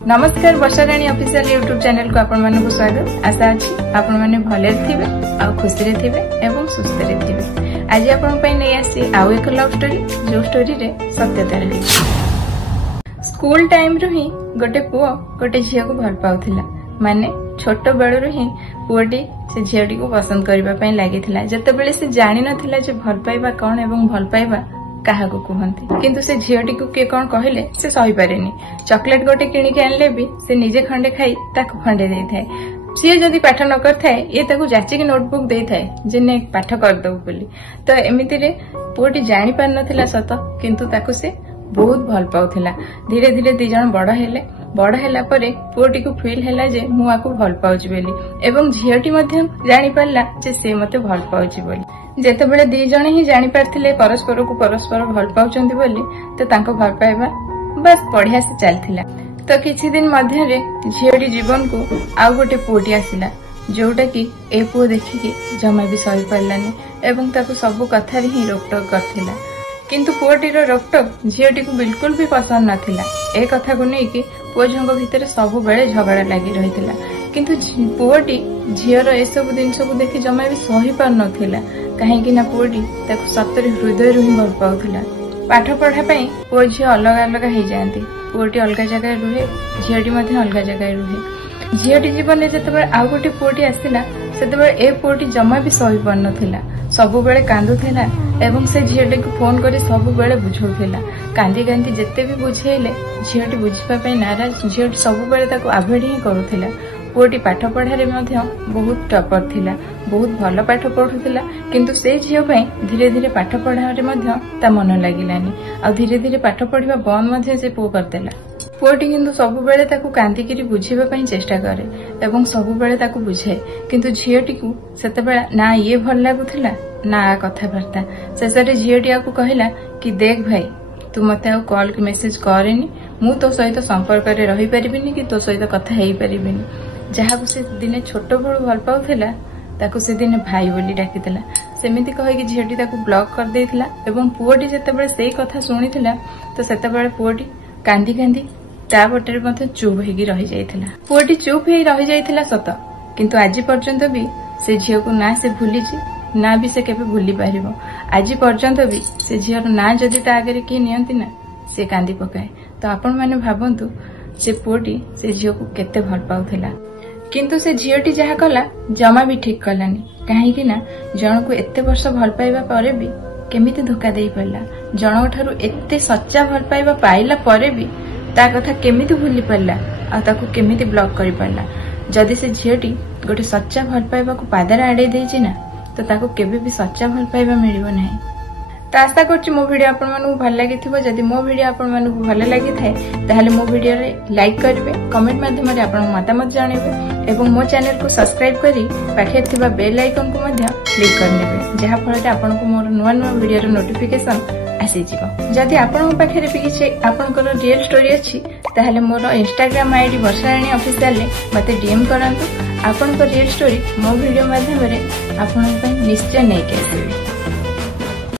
नमस्कार Varsharani official YouTube channel को आपण मानक स्वागत। आशा अच्छी आपण माने भले थिबे आ खुशी रे थिबे एवं सुस्थ रे थिबे। आज आपण पई नै आसी आउ एक लव स्टोरी जो स्टोरी रे सत्यता रही। स्कूल टाइम रो ही गोटे पुओ गोटे झिया को भल पाउथिला, माने छोट बेळ रो ही पुओटी से झियाटी को पसंद करबा पई लागिथिला। जते बेले से जानि नथिला जे भल पाइबा कोन एवं भल पाइबा कहा को कहते, किंतु से झीटी को किए कौन कहले से सही पारे। चॉकलेट गोटे किणिक आनले भी से निजे खंडे खाई ताको खंडे दे थाए। सी जदि पाठ न करथाए ये ताको जाचिक नोटबुक दे थाए जे ने पाठ कर दो बोली। तो एमिति रे पुओटी जानि पार नथिला सत, किंतु ताको से बहुत भल पाउथिला। धीरे धीरे दी जण बड़ हैला परे पुओटी को फील हैला जे मु आको भल पाउची बोली, एवं झीटी मध्य जानि पारला जे से मते भल पाउची बोली। जेते बेले दी जणे ही जानि पारथिले परस्पर को परस्पर भल पाउचंती बोली, तो तांको भल पाइबा बस बढ़िया से चलथिला। तो किछि दिन मध्य रे झीटी जीवन को आउ गोटे पुओटी आसिला, जोटा कि ए पुओ देखिकी जमा भी सही पारलानी एवं ताको सब कथा रे ही रोकटोक करथिला। किंतु पुओटीर रोकटोक झीटी को बिल्कुल भी पसंद नथिला। ए कथा को नै कि पुओ झंग भितर सब बेले झगड़ा लागि रहिथिला, किंतु पुओटी झीर ए सब जिनस को देखि जमा भी सही पार नथिला। कहीं ना पुओटी ताको सतरे हृदय रु ही भल पाउथिला। पाठ पढ़ा पई पुओ झी अलग अलग हो जाती। पुओटी अलग जगह रुहे, झीटी मध्य अलग जगह रुहे। झीटी जीवन में जते आउ गोटे पुओटी आसिला सेते ए पुओटी जमा भी सही पार नथिला। सब बेले कांदुथिला एवं से झीटी को फोन करी सब बेले बुझौथिला। कांदी कांदी जेते भी बुझेइले झीटी बुझिबा पई नाराज। झीटी सब बेले ताको अवॉइड ही करूथिला। पुओटी पाठ पढ़ारे मध्य बहुत टपर थिला, बहुत भल पाठ पढ़ुथिला, किंतु से झियो पई धीरे धीरे पाठ पढ़ारे मध्य ता मन लागिलानी। आ धीरे धीरे पाठ पढ़िबा बंद मध्य से पुओ करदेला। पुओटी किंतु सब बेले ताको कांदिकिरी बुझिबा पई चेष्टा करे एवं सब बेले ताको बुझाए, किंतु झियोटी को सेते बेला ना ये भल लागुथिला ना आ कथाबार्ता। शेषरे झियोटी आकु कहला कि देख भाई तू मते आ कॉल के मेसेज करेनी, मु तो सहित संपर्क रे रही परिबिनी कि तो सहित कथा हेई परिबिनी। जहा को से दिने छोट बड़ू भल पाउथिला ताको से दिने भाई बोली डाकिथिला। सेमिति कहि कि झियोटी ताको ब्लॉक कर देथिला एवं पुओटी जते बेले सेही कथा सुनिथिला तो सेते बेले पुओटी कांदी कांदी ता बटरे मते चुप हेगी रहि जाइथिला। पुओटी चुप हेई रहि जाइथिला सत, किंतु आज पर्यंत भी से झियो को ना से भूलिछि ना भी से केबे भूली पारिबो। आज पर्यंत भी से झियर ना जदि ता आगे कि नियंती ना से कांदी पकाए। तो आपण माने भाबंतु से पुओटी से झियो को केते भल पाउथिला, किंतु से झीटी जहा कला जमा भी ठीक कलानी। कहीं ना जन को एते वर्ष भल पाइबा परे भी केमिति धोखा देई पड़ला। जन ठारू एते सच्चा भल पाइबा पाइला परे भी ता कथा केमिति भूली पड़ला आ ताको केमिति ब्लॉक करि पड़ला। जदि से झीटी गोटे सच्चा भल पाइबा को पादरे आडे देछि ना तो ताको केबे भी सच्चा भल पाइबा मिलिबो नाही। तो आशा करछि मो वीडियो आपण मानकु भल लागिथिबो। जदि मो वीडियो आपण मानकु भल लागि थाए ताहाले मो वीडियो रे लाइक करिवे, कमेंट माध्यम रे आपण मतामत जानिबे एवं मो चैनल को सब्सक्राइब करी पाखे थिबा बेल आइकन को मध्य क्लिक करनेबे, जहा फल आपण को मोर नुवा नुवा वीडियो रे नोटिफिकेशन आसी जिवो। जदि आपण पाखे रे किछि आपनकर रियल स्टोरी अछि ताहाले मोर इंस्टाग्राम आईडी वर्षाराणी ऑफिशियल रे मते डीएम करंतु। आपनकर रियल स्टोरी मो वीडियो माध्यम रे आपण निश्चय नै के आसीबे।